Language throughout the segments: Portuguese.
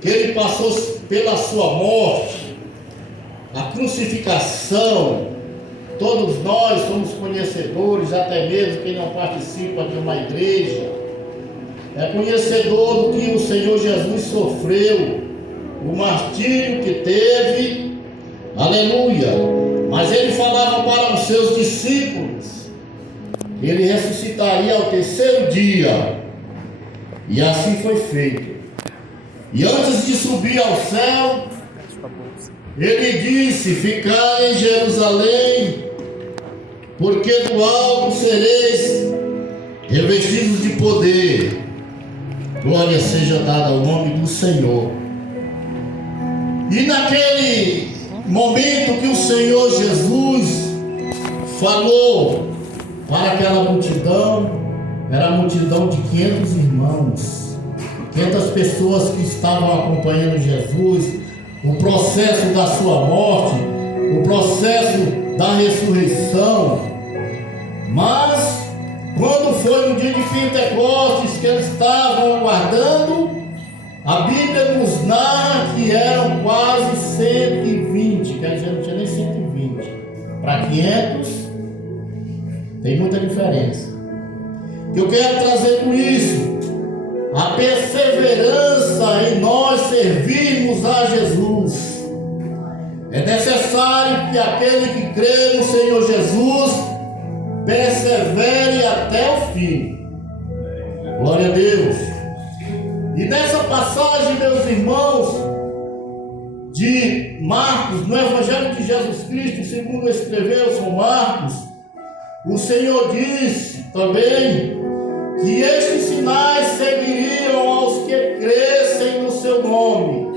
que ele passou pela sua morte, a crucificação. Todos nós somos conhecedores, até mesmo quem não participa de uma igreja, é conhecedor do que o Senhor Jesus sofreu, o martírio que teve, aleluia. Mas ele falava para os seus discípulos que ele ressuscitaria ao terceiro dia, e assim foi feito. E antes de subir ao céu, ele disse: ficai em Jerusalém, porque do alto sereis revestidos de poder. Glória seja dada ao nome do Senhor. E naquele momento que o Senhor Jesus falou para aquela multidão, era a multidão de 500 irmãos, 500 pessoas que estavam acompanhando Jesus, o processo da sua morte, o processo da ressurreição. Mas quando foi no dia de Pentecostes que eles estavam aguardando, a Bíblia nos narra que eram quase 120, quer dizer, não tinha nem 120. Para 500, tem muita diferença. O que eu quero trazer com isso? A perseverança em nós servirmos a Jesus. É necessário que aquele que crê no Senhor Jesus persevere até o fim. Glória a Deus. E nessa passagem, meus irmãos, de Marcos, no Evangelho de Jesus Cristo, segundo escreveu São Marcos, o Senhor disse também que estes sinais seguiriam aos que crescem no seu nome,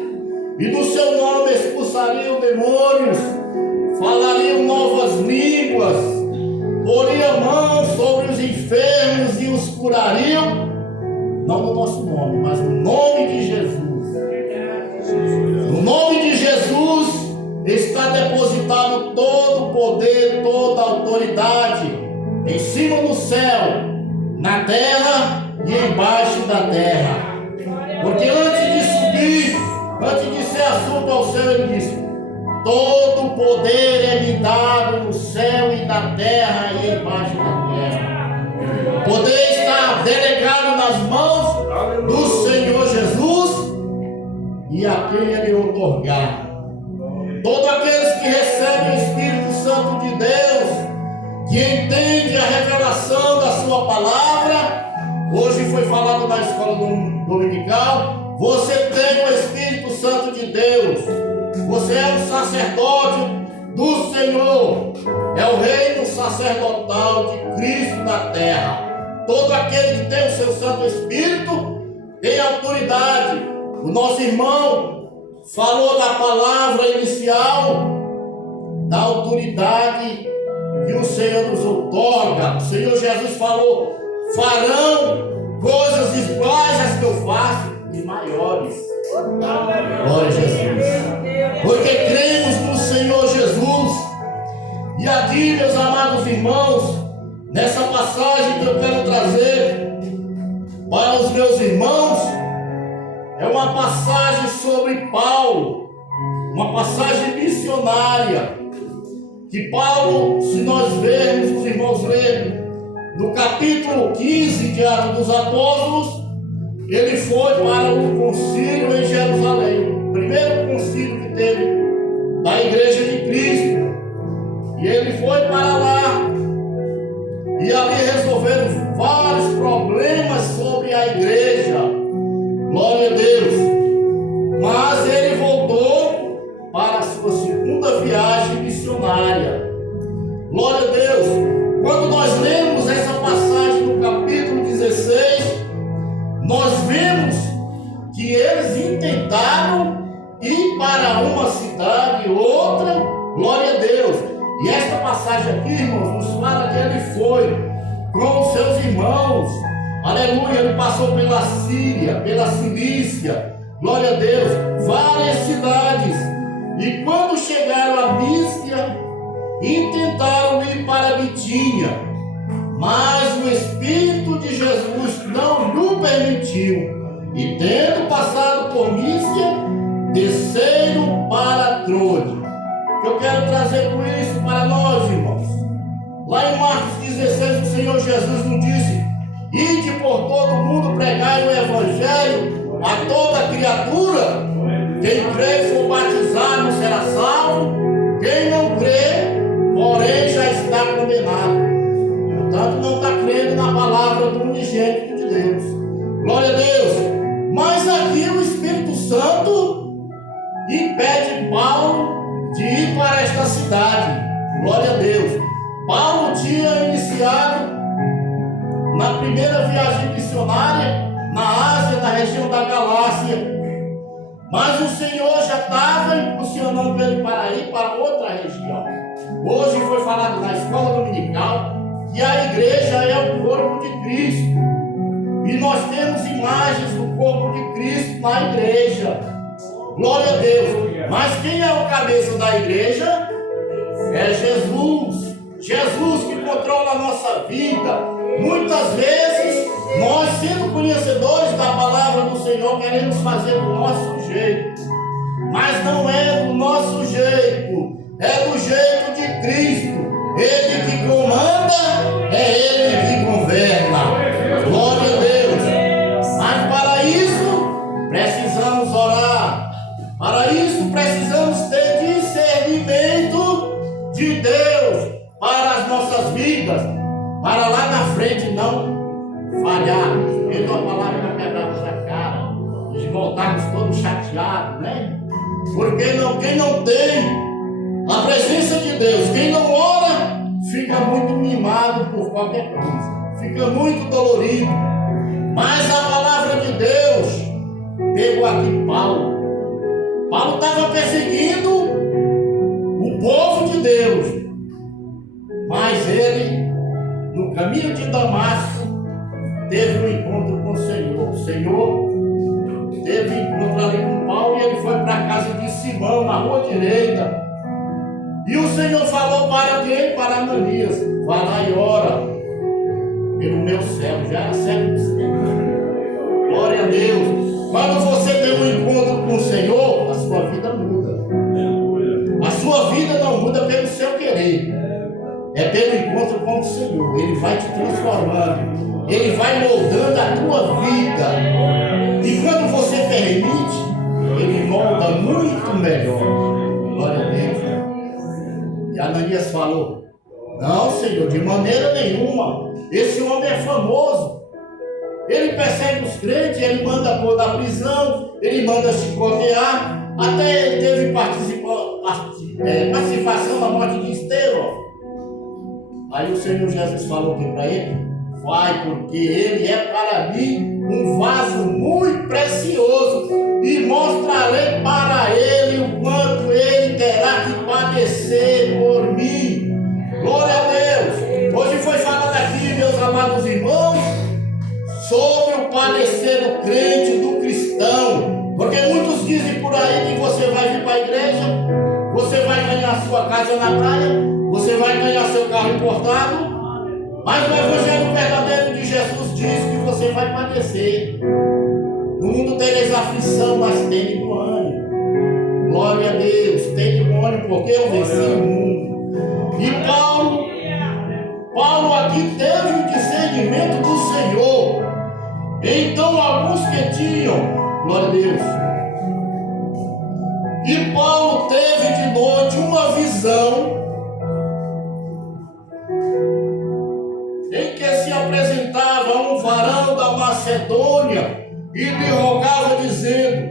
e no seu nome expulsariam demônios, falariam novas línguas, poriam a mão sobre os enfermos e os curariam, não no nosso nome, mas no nome de Jesus. No nome de Jesus está depositado todo o poder, toda a autoridade, em cima do céu, na terra e embaixo da terra. Porque antes de subir, antes de ser assunto ao céu, ele disse: todo o poder é me dado no céu e na terra e embaixo da terra. O poder está delegado nas mãos do Senhor Jesus e a quem ele outorgar. Todos aqueles que recebem o Espírito Santo de Deus, que entende a revelação da sua palavra, hoje foi falado na escola dominical, você tem o Espírito Santo de Deus, você é o sacerdote do Senhor, é o reino sacerdotal de Cristo na terra. Todo aquele que tem o seu Santo Espírito tem autoridade. O nosso irmão falou da palavra inicial, da autoridade que o Senhor nos outorga. O Senhor Jesus falou: farão coisas iguais às que eu faço e maiores. Glória a Jesus. Porque cremos no Senhor Jesus. E aqui, meus amados irmãos, nessa passagem que eu quero trazer para os meus irmãos, é uma passagem sobre Paulo, uma passagem missionária. Que Paulo, se nós vermos, os irmãos lerem, no capítulo 15 de Atos dos Apóstolos, ele foi para um concílio em Jerusalém, o primeiro concílio que teve da Igreja de Cristo. E ele foi para lá, e ali resolveram vários problemas sobre a igreja. Glória a Deus. Mas ele voltou para a sua segunda viagem missionária. Glória a Deus. Quando nós lemos essa passagem no capítulo 16, nós vemos que eles intentaram ir para uma cidade e outra. Glória a Deus. E esta passagem aqui, irmãos, nos fala que ele foi com os seus irmãos. Aleluia. Ele passou pela Síria, pela Cilícia. Glória a Deus. Várias cidades. E quando chegaram a Mísia, intentaram ir para Bitínia, mas o Espírito de Jesus não lhe permitiu. E tendo passado por Mísia, Senhor Jesus nos disse: ide por todo mundo, pregai o Evangelho a toda criatura. Quem crê e for batizado será salvo. Quem não crê, porém, já está condenado. Portanto, não está crendo na palavra do unigênito de Deus. Glória a Deus. Mas aqui o Espírito Santo impede Paulo de ir para esta cidade. Glória a Deus. Paulo tinha iniciado na primeira viagem missionária na Ásia, na região da Galácia. Mas o Senhor já estava impulsionando ele para ir para outra região. Hoje foi falado na escola dominical que a igreja é o corpo de Cristo. E nós temos imagens do corpo de Cristo na igreja. Glória a Deus. Mas quem é o cabeça da igreja? É Jesus. Jesus que controla a nossa vida. Muitas vezes, nós, sendo conhecedores da palavra do Senhor, queremos fazer do nosso jeito. Mas não é do nosso jeito, é do jeito de Cristo. Ele que comanda, é Ele que governa. Glória a Deus. Mas para isso, precisamos orar. Para isso, precisamos ter discernimento de Deus para as nossas vidas, para lá na frente não falharmos, perdão a palavra, para quebrarmos a cara, de voltarmos todos chateados, né? Porque quem não tem a presença de Deus, quem não ora, fica muito mimado por qualquer coisa, fica muito dolorido. Mas a palavra de Deus pegou aqui Paulo. Paulo estava perseguindo o povo de Deus. Mas ele, no caminho de Damasco, teve um encontro com o Senhor. O Senhor teve um encontro ali com Paulo e ele foi para a casa de Simão, na rua direita. E o Senhor falou para quem? Para Ananias: vai lá e ora pelo meu servo. Já era servo do Senhor. Glória a Deus. Quando você tem um encontro com o Senhor, a sua vida muda. A sua vida não muda pelo seu querer. É pelo encontro com o Senhor. Ele vai te transformando. Ele vai moldando a tua vida. E quando você permite, Ele molda muito melhor. Glória a Deus. E Ananias falou: não, Senhor, de maneira nenhuma. Esse homem é famoso. Ele persegue os crentes, ele manda pôr na prisão, ele manda chicotear. Até ele teve participação na morte de Estevão. Aí o Senhor Jesus falou aqui para ele: vai, porque ele é para mim um vaso muito precioso, e mostrarei para ele o quanto ele terá que padecer por mim. Glória a Deus. Hoje foi falado aqui, meus amados irmãos, sobre o padecer do crente, do cristão. Porque muitos dizem por aí que você vai vir para a igreja, você vai ganhar sua casa na praia, você vai ganhar seu carro importado, mas o Evangelho verdadeiro de Jesus diz que você vai padecer. No mundo tereis aflição, mas tende bom ânimo. Glória a Deus, tende bom ânimo, porque eu venci o mundo. E Paulo aqui teve o discernimento do Senhor. Então alguns que tinham, glória a Deus, e Paulo teve de noite uma visão em que se apresentava um varão da Macedônia e lhe rogava dizendo: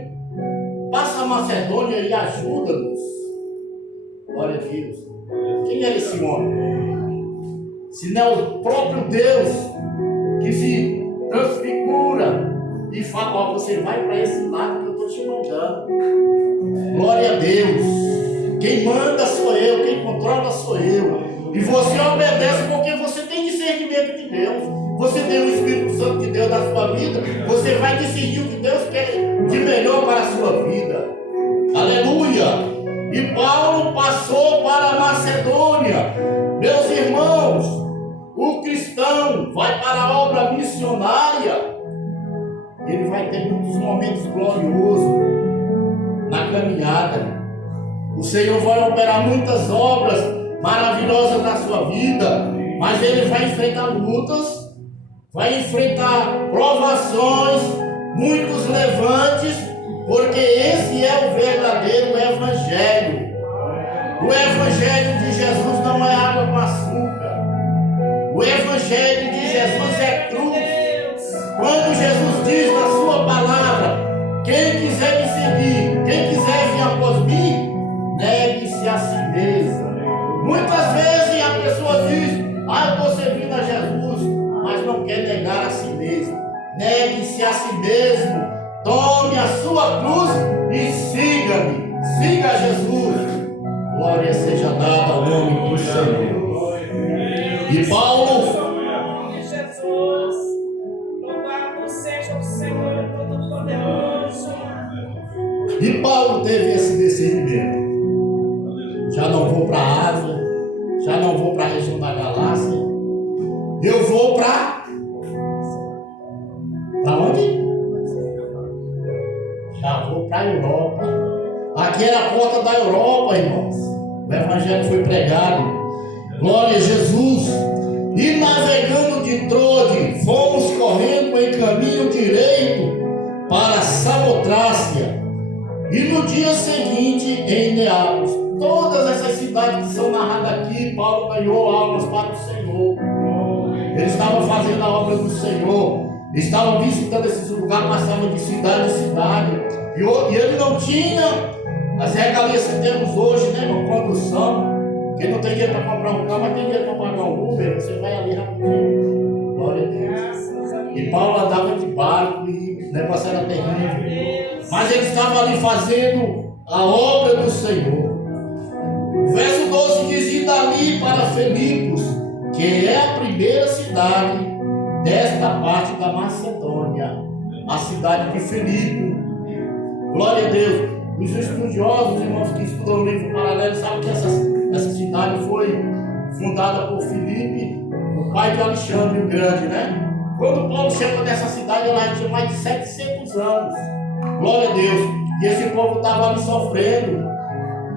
passa a Macedônia e ajuda-nos. Glória a Deus. Quem era esse homem? Se não é o próprio Deus que se transfigura e fala: ó, você vai para esse lado que eu estou te mandando. Glória a Deus. Quem manda sou eu, quem controla sou eu. E você obedece porque você tem discernimento de Deus. Você tem o Espírito Santo de Deus na sua vida. Você vai decidir o que Deus quer de melhor para a sua vida. Aleluia. E Paulo passou para a Macedônia. Meus irmãos, o cristão vai para a obra missionária. Ele vai ter muitos momentos gloriosos na caminhada. O Senhor vai operar muitas obras maravilhosas na sua vida. Mas ele vai enfrentar lutas, vai enfrentar provações, muitos levantes, porque esse é o verdadeiro Evangelho. O Evangelho de Jesus não é água com açúcar. O Evangelho de Jesus é cruz. Quando Jesus diz na sua palavra: quem quiser me seguir, quem quiser vir após mim, negue-se a si mesmo. Muitas vezes a pessoa diz: eu estou servindo a Jesus, mas não quer negar a si mesmo. Negue-se a si mesmo, tome a sua cruz e siga-me. Siga Jesus. Glória seja dada ao nome do Senhor. E Paulo, Jesus, louvado seja o Senhor Todo-Poderoso. E Paulo teve esse discernimento. Já não vou para a Ásia, já não vou para a região da Galácia, eu vou para onde? Já vou para a Europa. Aqui era a porta da Europa, irmãos. O Evangelho foi pregado. Glória a Jesus. E navegando de Troade, fomos correndo em caminho direito para Samotrácia. E no dia seguinte, em Neapos. Todas essas cidades que são narradas aqui, Paulo ganhou almas para o Senhor. Ele estava fazendo a obra do Senhor. Estava visitando esses lugares, passava de cidade em cidade. E ele não tinha as regalias que temos hoje, né, irmão? Condução. Quem não tem dinheiro para comprar um carro, mas tem dinheiro para pagar um Uber, você vai ali rapidinho. Glória a Deus. E Paulo andava de barco e o negócio era terrível. Mas ele estava ali fazendo a obra do Senhor. O verso 12 diz: e dali para Filipos, que é a primeira cidade desta parte da Macedônia, a cidade de Filipe. Glória a Deus. Os estudiosos, irmãos que estudam o livro paralelo, sabem que essa cidade foi fundada por Filipe, o pai de Alexandre o Grande, né? Quando Paulo chega nessa cidade, ela tinha mais de 700 anos. Glória a Deus. E esse povo estava ali sofrendo,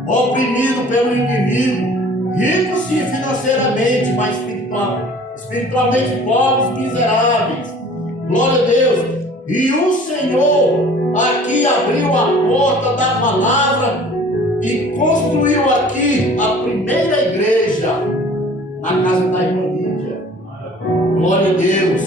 oprimido pelo inimigo, ricos sim financeiramente, mas espiritualmente pobres, miseráveis. Glória a Deus. E o Senhor aqui abriu a porta da palavra e construiu aqui a primeira igreja na casa da irmã Lídia. Glória a Deus.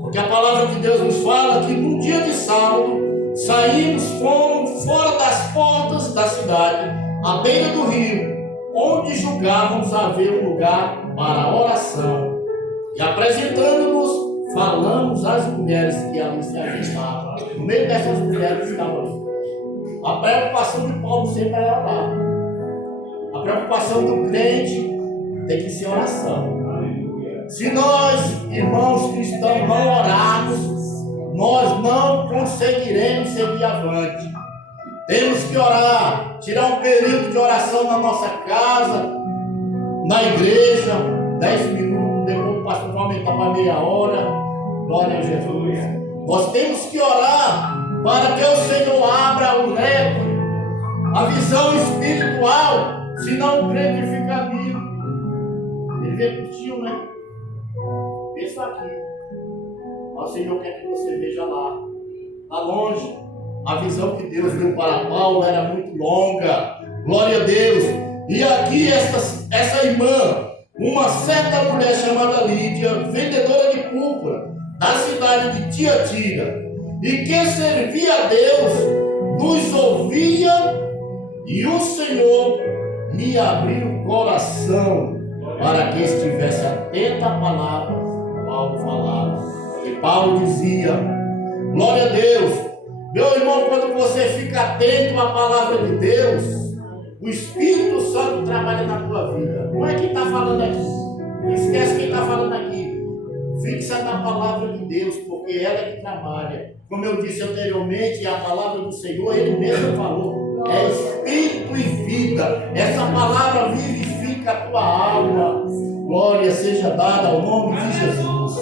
Porque a palavra de Deus nos fala que no dia de sábado saímos, fomos fora das portas da cidade, à beira do rio, onde julgávamos haver um lugar para oração. E apresentando-nos, falamos às mulheres que ali se ajustavam. No meio dessas mulheres que estavam ali. A preocupação de Paulo sempre é orar. A preocupação do crente tem que ser oração. Se nós, irmãos cristãos, não orarmos, nós não conseguiremos seguir avante. Temos que orar, tirar um período de oração na nossa casa, na igreja, 10 minutos, depois o pastor vai aumentar para meia hora. Glória a Jesus. Nós temos que orar para que o Senhor abra o leque, a visão espiritual, senão o crente fica vivo. Ele vê curtinho, né? Pensa aqui. O Senhor quer que você veja lá. Está longe. A visão que Deus deu para Paulo era muito longa. Glória a Deus. E aqui essa irmã, uma certa mulher chamada Lídia, vendedora de púrpura, da cidade de Tiatira, e que servia a Deus, nos ouvia, e o Senhor lhe abriu o coração para que estivesse atento à palavra que Paulo falava. E Paulo dizia: glória a Deus. Meu irmão, quando você fica atento à palavra de Deus, o Espírito Santo trabalha na tua vida. Não é quem está falando aqui. Não esquece quem está falando aqui. Fixa na palavra de Deus, porque ela é que trabalha. Como eu disse anteriormente, a palavra do Senhor, Ele mesmo falou, é Espírito e vida. Essa palavra vivifica a tua alma. Glória seja dada ao nome de Jesus.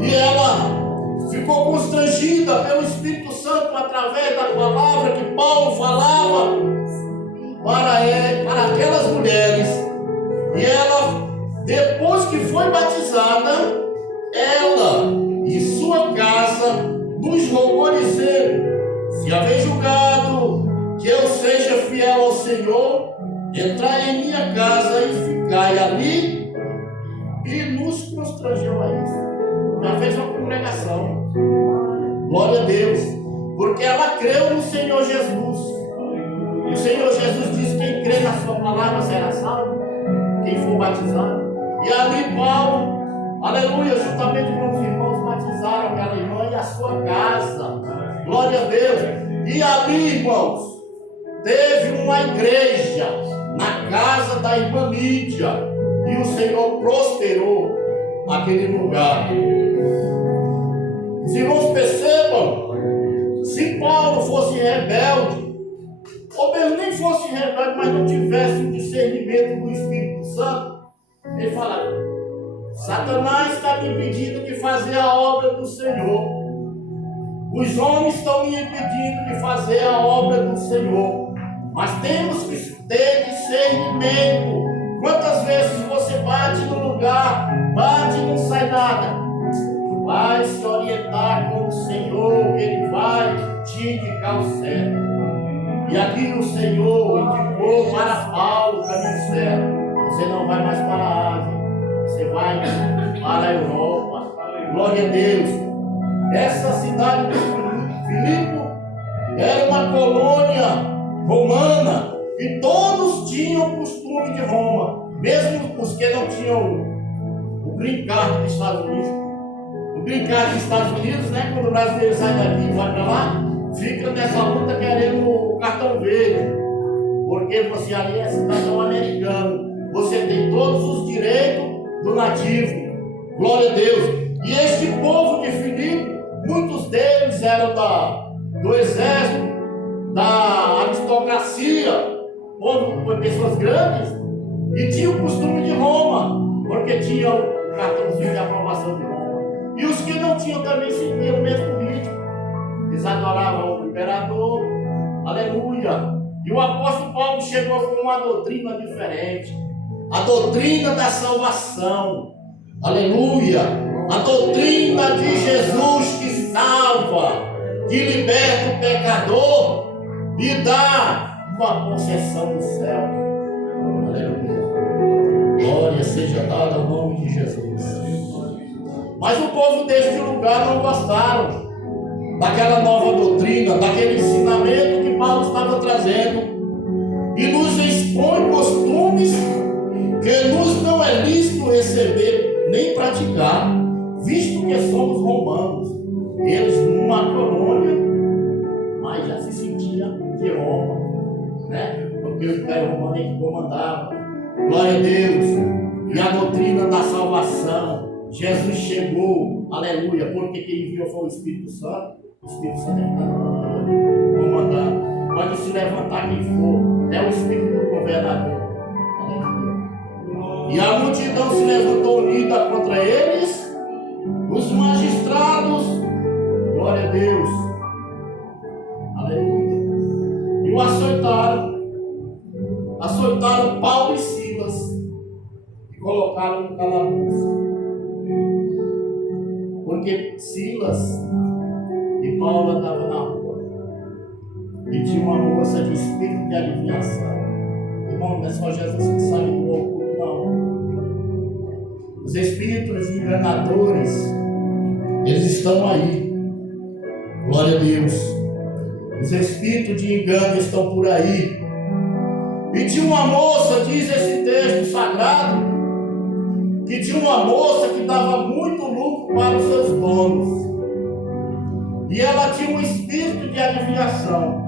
E ela ficou constrangida pelo Espírito Santo através da palavra que Paulo falava para aquelas mulheres. E ela Senhor, entrai em minha casa e ficai ali, e nos constrangeu a isso. Já fez uma congregação. Glória a Deus. Porque ela creu no Senhor Jesus. E o Senhor Jesus disse: quem crê na sua palavra será salvo, quem for batizado. E ali Paulo, aleluia, juntamente com os irmãos, batizaram aquela irmã e a sua casa. Glória a Deus. E ali, irmãos, teve uma igreja na casa da irmã Lídia, e o Senhor prosperou aquele lugar. Se irmãos percebam, se Paulo fosse rebelde, ou mesmo nem fosse rebelde, mas não tivesse o discernimento do Espírito Santo, ele fala: Satanás está me impedindo de fazer a obra do Senhor. Os homens estão me impedindo de fazer a obra do Senhor. Mas temos que ter discernimento. Quantas vezes você bate no lugar, bate e não sai nada? Vai se orientar com o Senhor, que Ele vai te indicar o certo. E aqui o Senhor indicou para Paulo o caminho certo. Você não vai mais para a Ásia, você vai para a Europa. Glória a Deus. Essa cidade de Filipe era uma colônia romana e todos tinham o costume de Roma, mesmo os que não tinham o green card dos Estados Unidos. O green card dos Estados Unidos, né, quando o brasileiro sai daqui e vai para lá, fica nessa luta querendo o cartão verde, porque você ali é cidadão americano, você tem todos os direitos do nativo. Glória a Deus. E este povo de Filipe, muitos deles eram do exército, da aristocracia, povo, pessoas grandes, e tinham o costume de Roma, porque tinham o cartãozinho de aprovação de Roma. E os que não tinham também seguiam o mesmo ritmo. Eles adoravam o imperador, aleluia. E o apóstolo Paulo chegou com uma doutrina diferente, a doutrina da salvação, aleluia. A doutrina de Jesus que salva, que liberta o pecador e dá uma concessão do céu. Aleluia. Glória seja dada ao nome de Jesus. Mas o povo deste lugar não gostaram daquela nova doutrina, daquele ensinamento que Paulo estava trazendo, e nos expõe costumes que nos não é lícito receber nem praticar, visto que somos romanos. Eles numa colônia, mas já se sentiam de Roma, né? Porque o Império Romano é que comandava. Glória a Deus. E a doutrina da salvação. Jesus chegou, aleluia, porque quem enviou foi o Espírito Santo. O Espírito Santo é que está comandando. Pode se levantar quem for, é o Espírito do governador. Aleluia. E a multidão se levantou unida contra eles. Os magistrados, glória a Deus, aleluia, e o açoitaram Paulo e Silas e colocaram no calabouço, porque Silas e Paulo andavam na rua e tinha uma moça de espírito de adivinhação. Irmão, não é só Jesus que sabe do oculto, não. Os espíritos enganadores, eles estão aí. Glória a Deus. Os espíritos de engano estão por aí. E tinha uma moça, diz esse texto sagrado, que tinha uma moça que dava muito lucro para os seus donos. E ela tinha um espírito de adivinhação.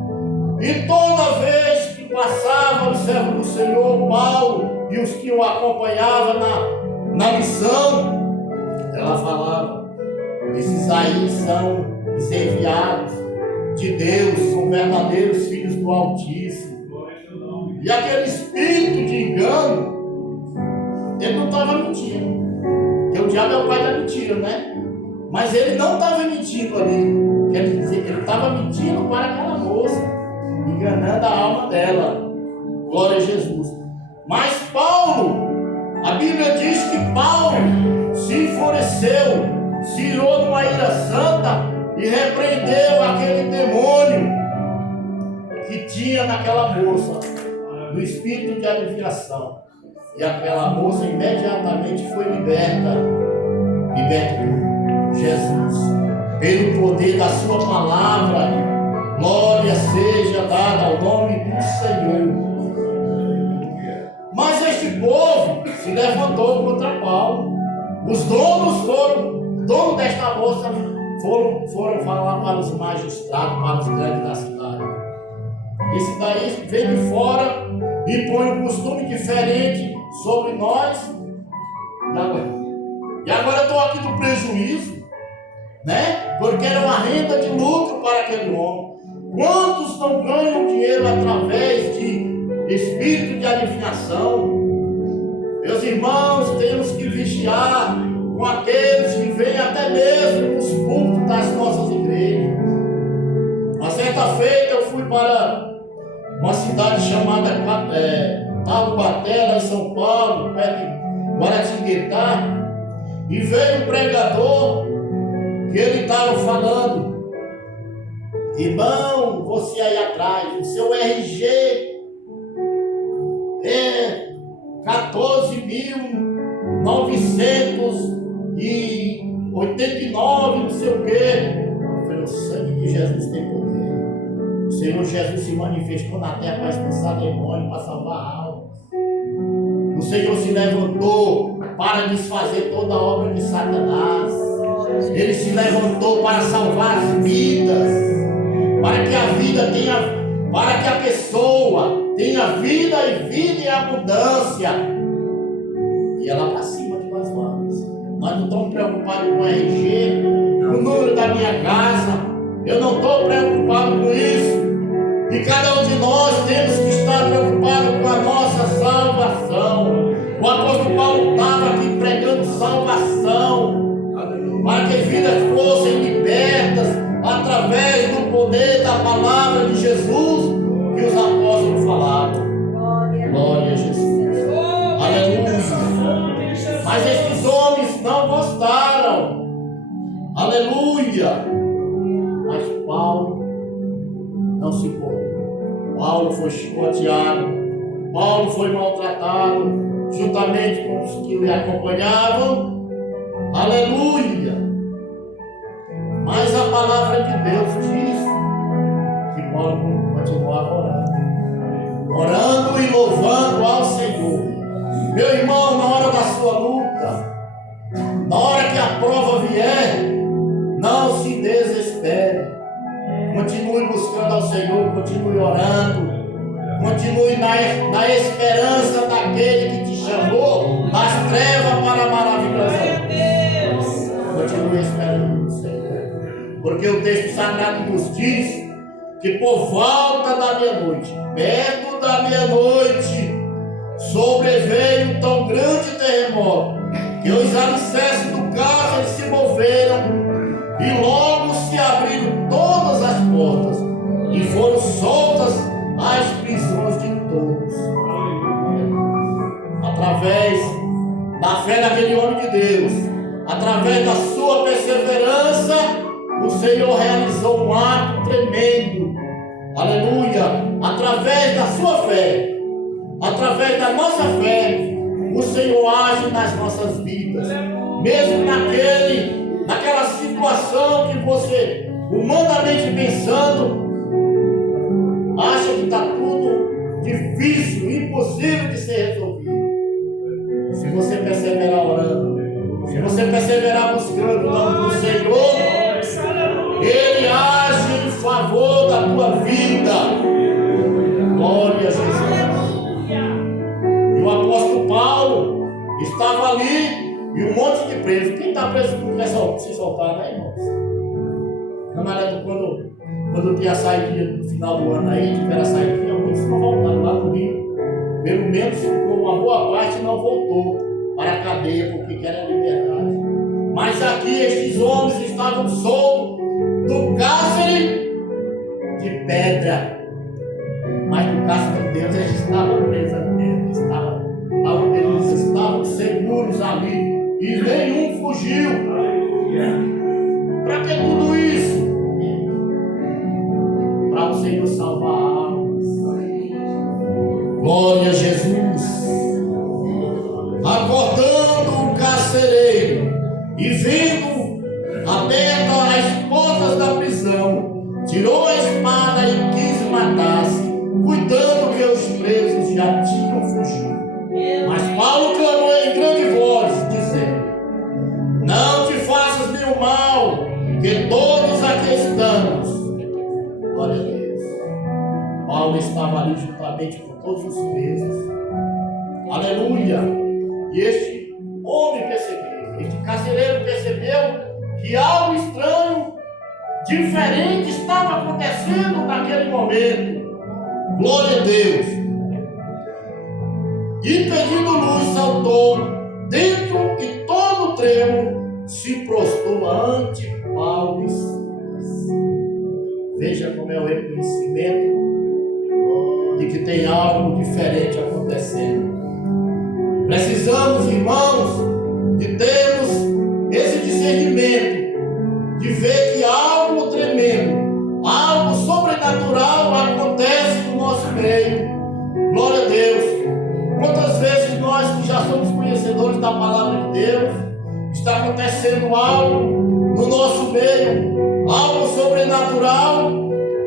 E toda vez que passava o servo do Senhor, Paulo, e os que o acompanhavam na missão, ela falava: esses aí são os enviados de Deus, são verdadeiros filhos do Altíssimo. E aquele espírito de engano, ele não estava mentindo, porque o diabo é o pai da mentira, né? Mas ele não estava mentindo ali, quer dizer, ele estava mentindo para aquela moça, enganando a alma dela. Glória a Jesus. Mas Paulo, a Bíblia diz que Paulo se enfureceu, se irou numa ira santa e repreendeu aquele demônio que tinha naquela moça. do espírito de adivinhação. E aquela moça imediatamente foi liberta por Jesus, pelo poder da sua palavra. Glória seja dada ao nome do Senhor. Mas este povo se levantou contra Paulo. Os donos desta moça foram falar para os magistrados, para os grandes da cidade. Esse daí vem de fora e põe um costume diferente sobre nós. E agora eu estou aqui no prejuízo, né? Porque era uma renda de lucro para aquele homem. Quantos não ganham dinheiro através de espírito de adivinhação? Meus irmãos, temos que vigiar com aqueles que vêm até mesmo nos cultos das nossas igrejas. Uma certa feita eu fui para uma cidade chamada Taubaté, em São Paulo, perto de Guaratinguetá, e veio um pregador que ele estava falando: irmão, você aí atrás, o seu RG é 14.989, não sei o quê. Eu falei: o sangue de Jesus tem poder. O Senhor Jesus se manifestou na terra para expulsar demônio, para salvar almas. O Senhor se levantou para desfazer toda a obra de Satanás. Ele se levantou para salvar as vidas, para que a vida tenha, para que a pessoa tenha vida e vida em abundância. E é lá para cima que nós vamos. Nós não estamos preocupados com o RG, com o número da minha casa. Eu não estou preocupado com isso. E cada um de nós temos que estar preocupado com a nossa salvação. O apóstolo Paulo estava aqui pregando salvação, para que vidas fossem libertas através do poder da palavra de Jesus que os apóstolos falavam. Glória a Jesus. Aleluia. Mas esses homens não gostaram. Aleluia. Mas Paulo não se importou. Paulo foi chicoteado. Paulo foi maltratado, juntamente com os que lhe acompanhavam. Aleluia. Mas a palavra de Deus diz que Paulo continuava orando e louvando ao Senhor. Meu irmão, na hora da sua luta, na hora que a prova vier, não se desespere. Continue buscando ao Senhor, continue orando, continue na esperança daquele que te chamou das trevas para a maravilhosa luz. Continue esperando no Senhor, porque o texto sagrado nos diz que por volta da meia-noite, perto da meia-noite, sobreveio um tão grande terremoto que os alicerces do cárcere se moveram e logo se abriram todas as portas e foram soltas as prisões de todos. Através da fé daquele homem de Deus, através da sua perseverança, o Senhor realizou um ato tremendo. Aleluia. Através da sua fé, através da nossa fé, o Senhor age nas nossas vidas. Mesmo naquela situação que você, humanamente pensando, acha que está tudo difícil, impossível de ser resolvido. Se você perseverar orando, se você perseverar buscando o nome do Senhor, Ele age em favor da tua vida. Glória a Jesus. E o apóstolo Paulo estava ali e um monte de preso. Quem está preso não quer se soltar, né, irmãos? Camarada, quando tinha saída no final do ano aí, tiveram saída, muitos não voltaram lá no Rio. Pelo menos ficou uma boa parte, não voltou para a cadeia porque querem liberdade. Mas aqui estes homens estavam soltos do cárcere de pedra. Mas no cárcere de Deus eles estavam presos dentro. Eles estavam seguros ali. E nenhum fugiu. Para que tudo isso? Para o Senhor salvar almas. Glória a Jesus. Acordando o carcereiro e vendo abertas as portas da prisão, tirou a espada e quis matar-se, cuidando que os presos já tinham fugido. Mas Paulo clamou em grande voz, dizendo: não te faças nenhum mal, que todos aqui estamos. Glória a Deus. Paulo estava ali juntamente com todos os presos. Aleluia. E este homem percebeu, este carcereiro percebeu que algo estranho, diferente estava acontecendo naquele momento. Glória a Deus. E pedindo luz, saltou dentro e todo tremo se prostrou ante Paulo e Silas. Veja como é o reconhecimento de que tem algo diferente acontecendo. Precisamos, irmãos, de termos esse discernimento, de ver que algo tremendo, algo sobrenatural acontece no nosso meio. Glória a Deus. Quantas vezes nós que já somos conhecedores da palavra de Deus, está acontecendo algo no nosso meio, algo sobrenatural,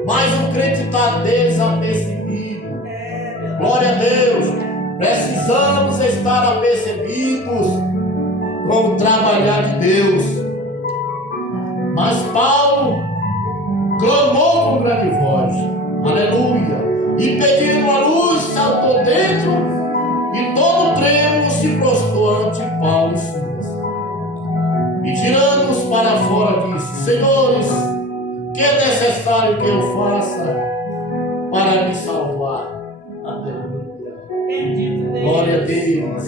mas o crente está desapercebido. Glória a Deus. Precisamos estar apercebidos com o trabalhar de Deus. Mas Paulo clamou com grande voz, aleluia, e pedindo a luz, saltou dentro, e todo tremo se prostrou ante Paulo e Silas. E tirando-os para fora, disse: senhores, que é necessário que eu faça para me salvar? Aleluia. Glória a Deus.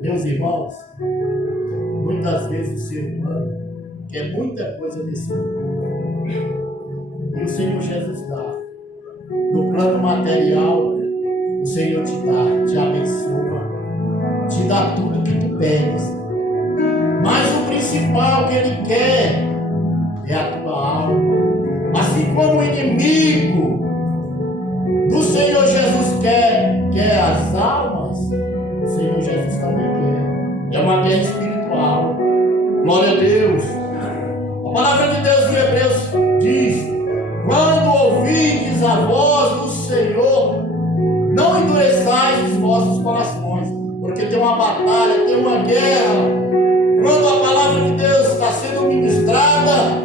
Meus irmãos, muitas vezes o ser humano quer muita coisa nesse mundo, e o Senhor Jesus dá. No plano material, o Senhor te dá, te abençoa, te dá tudo que tu pedes. Mas o principal que Ele quer é a tua alma. Assim como o inimigo do Senhor Jesus quer as almas, o Senhor Jesus também quer. É uma guerra espiritual. Glória a Deus. A palavra de Deus em Hebreus diz: quando ouvides a voz do Senhor, não endureçais os vossos corações, porque tem uma batalha, tem uma guerra. Quando a palavra de Deus está sendo ministrada,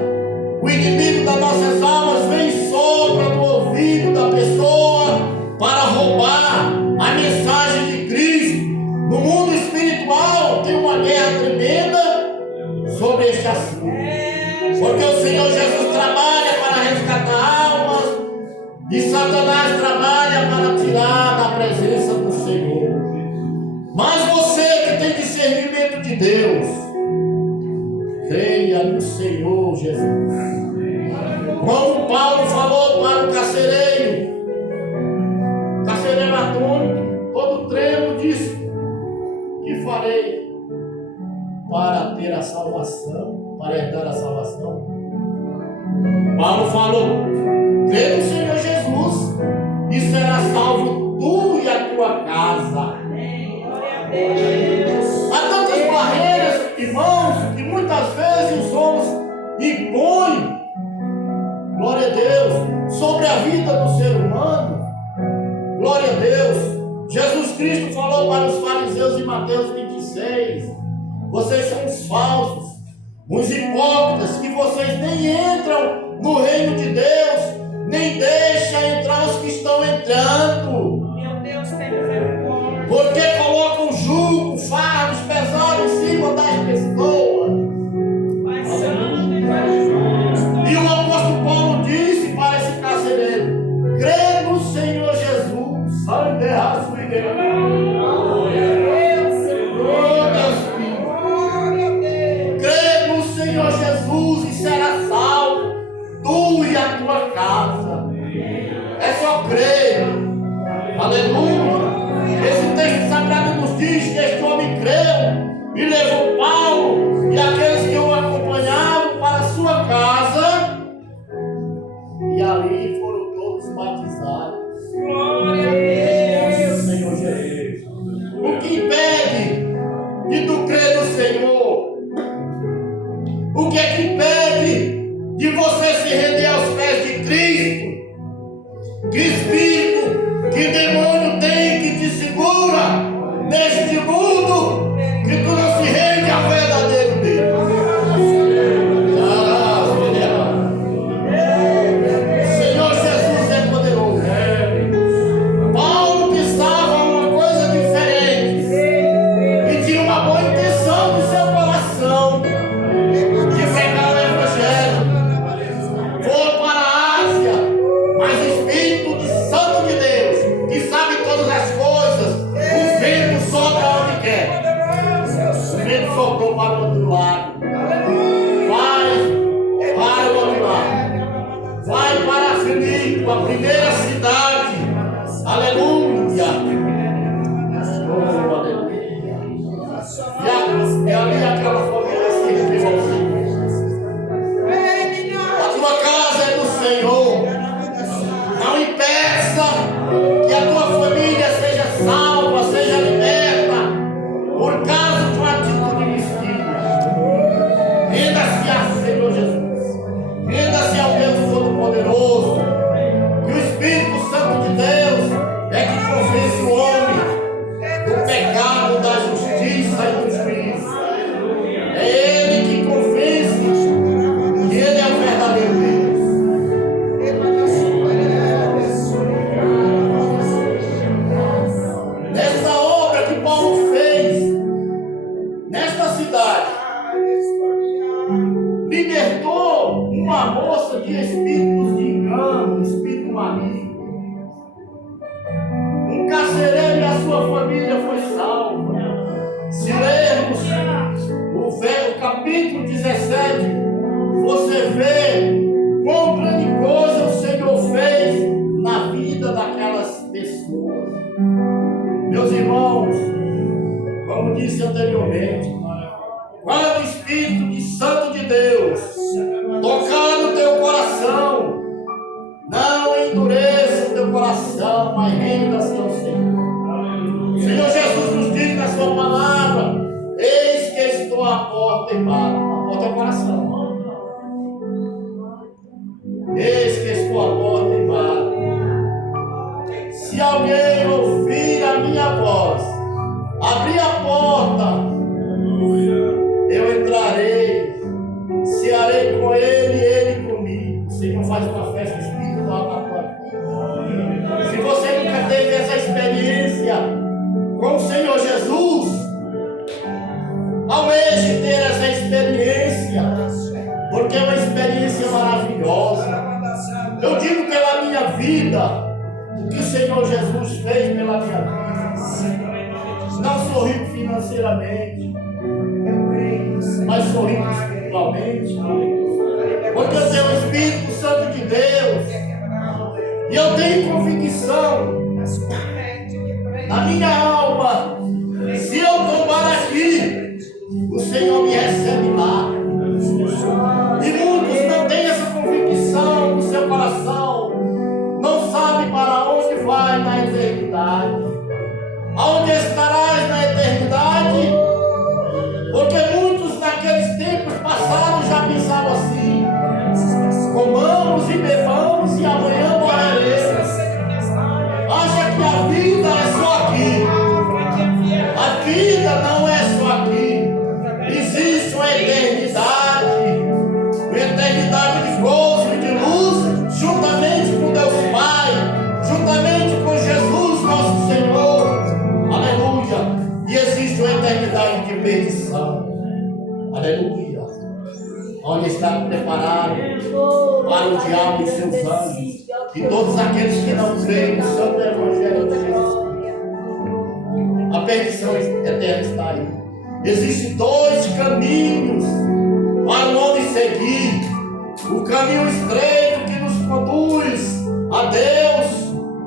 o inimigo das nossas almas vem e sopra no ouvido da pessoa para roubar a mensagem de Cristo. No mundo espiritual tem uma guerra tremenda sobre este assunto, porque o Senhor Jesus trabalha para resgatar almas e Satanás trabalha para tirar da presença do Senhor. Mas você que tem discernimento de Deus, creia no Senhor Jesus. Como Paulo falou para o carcereiro atônito, todo tremo, disse: que farei para ter a salvação, para herdar a salvação? Paulo falou: crê no Senhor Jesus e será salvo tu e a tua casa. Há tantas barreiras, irmãos, que muitas vezes os homens impõem, glória a Deus, sobre a vida do ser humano. Glória a Deus. Jesus Cristo falou para os fariseus em Mateus 26: vocês são os falsos, os hipócritas, que vocês nem entram no reino de Deus, nem deixam entrar os que estão entrando. Meu Deus, tem misericórdia. Porque colocam jugo, fardos pesados em cima das pessoas. Pai santo e Pai justo. E o apóstolo Paulo disse para esse carcereiro: crê no Senhor Jesus. Sangue a sua igreja. Glória a Deus, Senhor. Glória a Deus. Crê no Senhor Jesus e será salvo, tu e a tua casa. É só crer. Aleluia. Esse texto sagrado nos diz que este homem creu e levou Paulo e aqueles que o acompanhavam para a sua casa, e ali foram todos batizados. Glória a Deus. Egito, a primeira cidade. Aleluia. Oh, aleluia. E ali aquela família serviu ao Senhor. A tua casa é do Senhor. Não impeça que a tua família seja salva, seja liberta, por causa de uma atitude mesquinha. Renda-se ao Senhor Jesus. Renda-se ao Deus Todo-Poderoso. Que o Espírito Santo de Deus é que convence o homem do pecado, da justiça e do juízo. É Ele que convence que Ele é o verdadeiro Deus. Nessa obra que Paulo fez nesta cidade, libertou uma moça de espíritos de engano, espírito maligno. Um carcereiro e a sua família foi salva. Se lermos o capítulo 17, você vê quão grande coisa o Senhor fez na vida daquelas pessoas. Meus irmãos, como disse anteriormente, quando o Espírito Santo de Deus tocar no teu coração, não endureça o teu coração, mas renda-se ao Senhor. O Senhor Jesus nos diz na sua palavra: eis que estou à porta e bato. A porta é o coração. Eis que estou à porta e bato. Se alguém ouvir a minha voz, abrir a porta, eu entrarei, cearei com ele e ele comigo. O Senhor faz uma festa espiritual na tua vida. Se você nunca teve essa experiência com o Senhor Jesus, almeje ter essa experiência, porque é uma experiência maravilhosa. Eu digo pela minha vida, o que o Senhor Jesus fez pela minha vida. Não sou rico financeiramente, mas sou rico espiritualmente, porque eu tenho o Espírito Santo de Deus, e eu tenho convicção na minha alma: se eu tomar aqui, o Senhor me recebe lá. E muitos não têm essa convicção no seu coração, não sabem para onde vai na eternidade. Aonde estarás na eternidade? Porque muitos naqueles tempos passados já pensavam assim: comamos e bebamos e amanhã morreremos. Acha que a vida é só aqui. A vida não é só aqui. Existe uma eternidade de gozo e de luz, juntamente com Deus Pai, juntamente com Jesus nosso Senhor. Aleluia. E existe uma eternidade de perdição. Aleluia. Onde está preparado para o diabo e seus anjos e todos aqueles que não creem no Santo Evangelho de Jesus. A perdição eterna está aí. Existem dois caminhos para o homem seguir: o caminho estreito que nos conduz a Deus,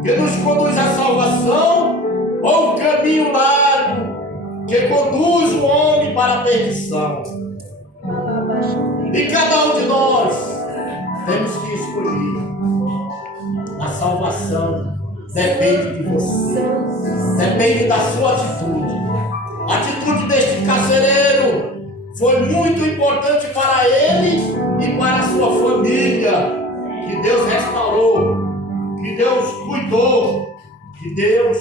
que nos conduz à salvação, ou o caminho largo que conduz o homem para a perdição. E cada um de nós temos que escolher. A salvação depende de você, depende da sua atitude. A atitude deste carcereiro foi muito importante para ele e para a sua família, que Deus restaurou, que Deus cuidou, que Deus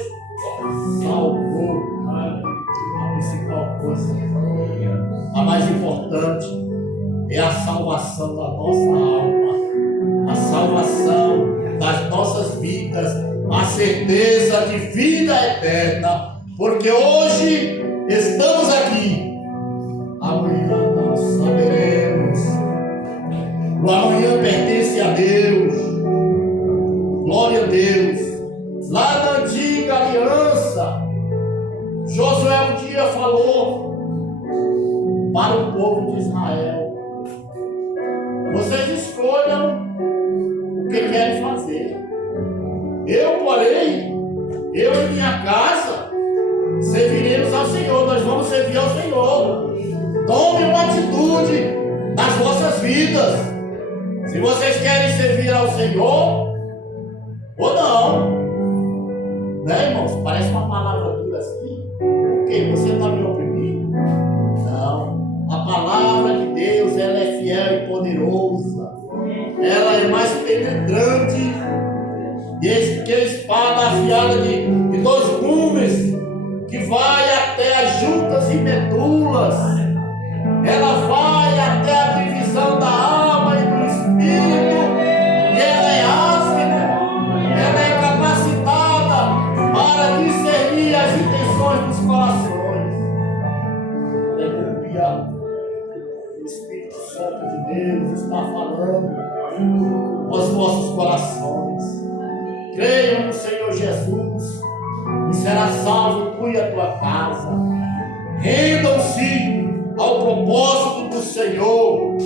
salvou. A principal coisa, a mais importante, é a salvação da nossa alma, a salvação das nossas vidas, a certeza de vida eterna, porque hoje estamos aqui, amanhã não saberemos. O amanhã pertence a Deus. Glória a Deus. Lá na antiga aliança, Josué um dia falou para o povo de Israel: vocês escolham o que querem fazer. eu e minha casa serviremos ao Senhor, nós vamos servir ao Senhor. Tome uma atitude nas vossas vidas. Se vocês querem servir ao Senhor ou não. Né, irmãos? Parece uma palavra dura assim. Por quê? Você está me oprimindo? Não. A palavra de Deus, ela é fiel e poderosa. Ela é mais penetrante que a espada afiada de 2 gumes, que vai até as juntas e medulas. Ela vai até a divisão da alma e do espírito. E ela é áspera. Ela é capacitada para discernir as intenções dos corações. Aleluia. O Espírito Santo de Deus está falando aos vossos corações. Creiam no Senhor Jesus e será salvo tu e a tua casa. Rendam-se ao propósito do Senhor,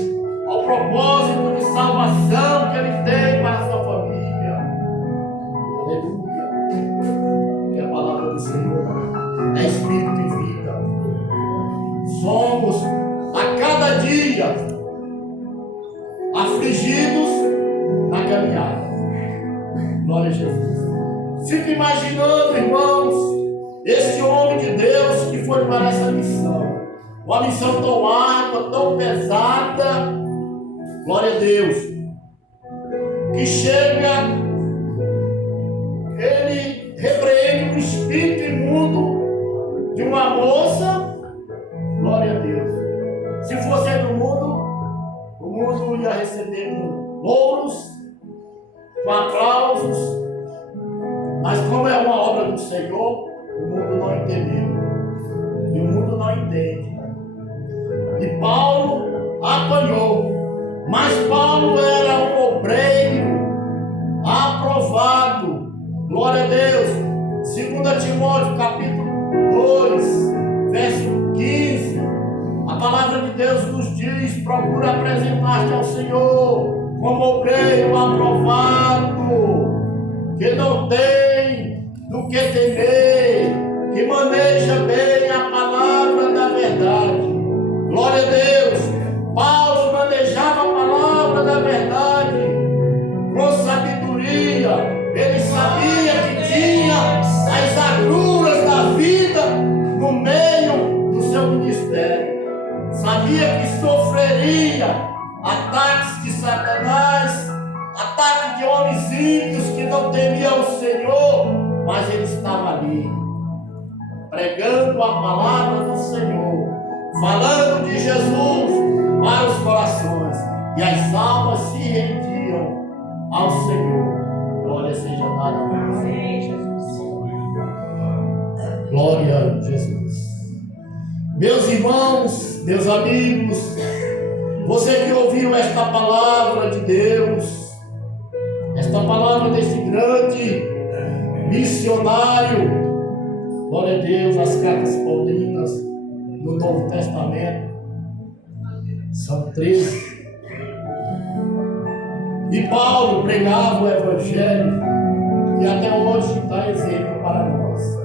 ao propósito de salvação que Ele tem para a sua família. Aleluia. Que a palavra do Senhor é espírito e vida. Somos a cada dia afligidos na caminhada. Glória a Jesus. Fico imaginando, irmãos, esse homem de Deus que foi para essa missão. Uma missão tão árdua, tão pesada. Glória a Deus. Que chega, ele repreende o espírito imundo de uma moça. Glória a Deus. Se fosse do mundo, o mundo ia receber com louros, com aplausos. Mas como é uma obra do Senhor, o mundo não entendeu. E o mundo não entende. E Paulo apanhou. Mas Paulo era um obreiro aprovado. Glória a Deus. 2 Timóteo capítulo 2, verso 15. A palavra de Deus nos diz: procura apresentar-te ao Senhor como obreiro aprovado, que não tem do que temer, que maneja bem a palavra da verdade. Glória a Deus. Paulo manejava a palavra da verdade com sabedoria. Ele sabia que tinha as agruras da vida no meio do seu ministério. Sabia que sofreria ataques de Satanás, ataques de homens ímpios que não temiam o Senhor, mas ele estava ali, pregando a palavra do Senhor, falando de Jesus para os corações, e as almas se rendiam ao Senhor. Glória seja dada a Deus. Glória a Jesus. Meus irmãos, meus amigos, você que ouviu esta palavra de Deus, esta palavra deste grande missionário, glória a Deus, as cartas paulinas do Novo Testamento são 13. E Paulo pregava o Evangelho e até hoje dá exemplo para nós.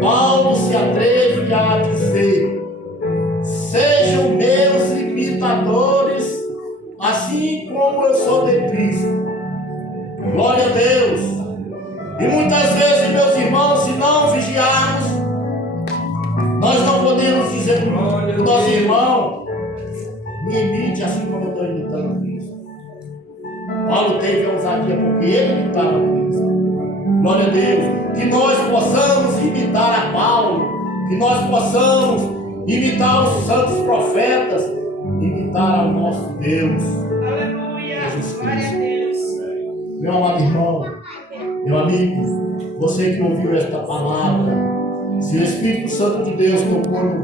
Paulo se atreve a dizer: sejam meus imitadores, assim como eu sou de Cristo. Glória a Deus. E muitas vezes, meus irmãos, se não vigiarmos, nós não podemos dizer para o nosso irmão: me imite assim como eu estou imitando Cristo. Paulo teve a ousadia porque ele imitava Cristo. Glória a Deus. Que nós possamos imitar a Paulo, que nós possamos imitar os santos profetas, imitar ao nosso Deus. Aleluia. Glória a Deus. Meu amado irmão, meu amigo, você que ouviu esta palavra, se o Espírito Santo de Deus tocou no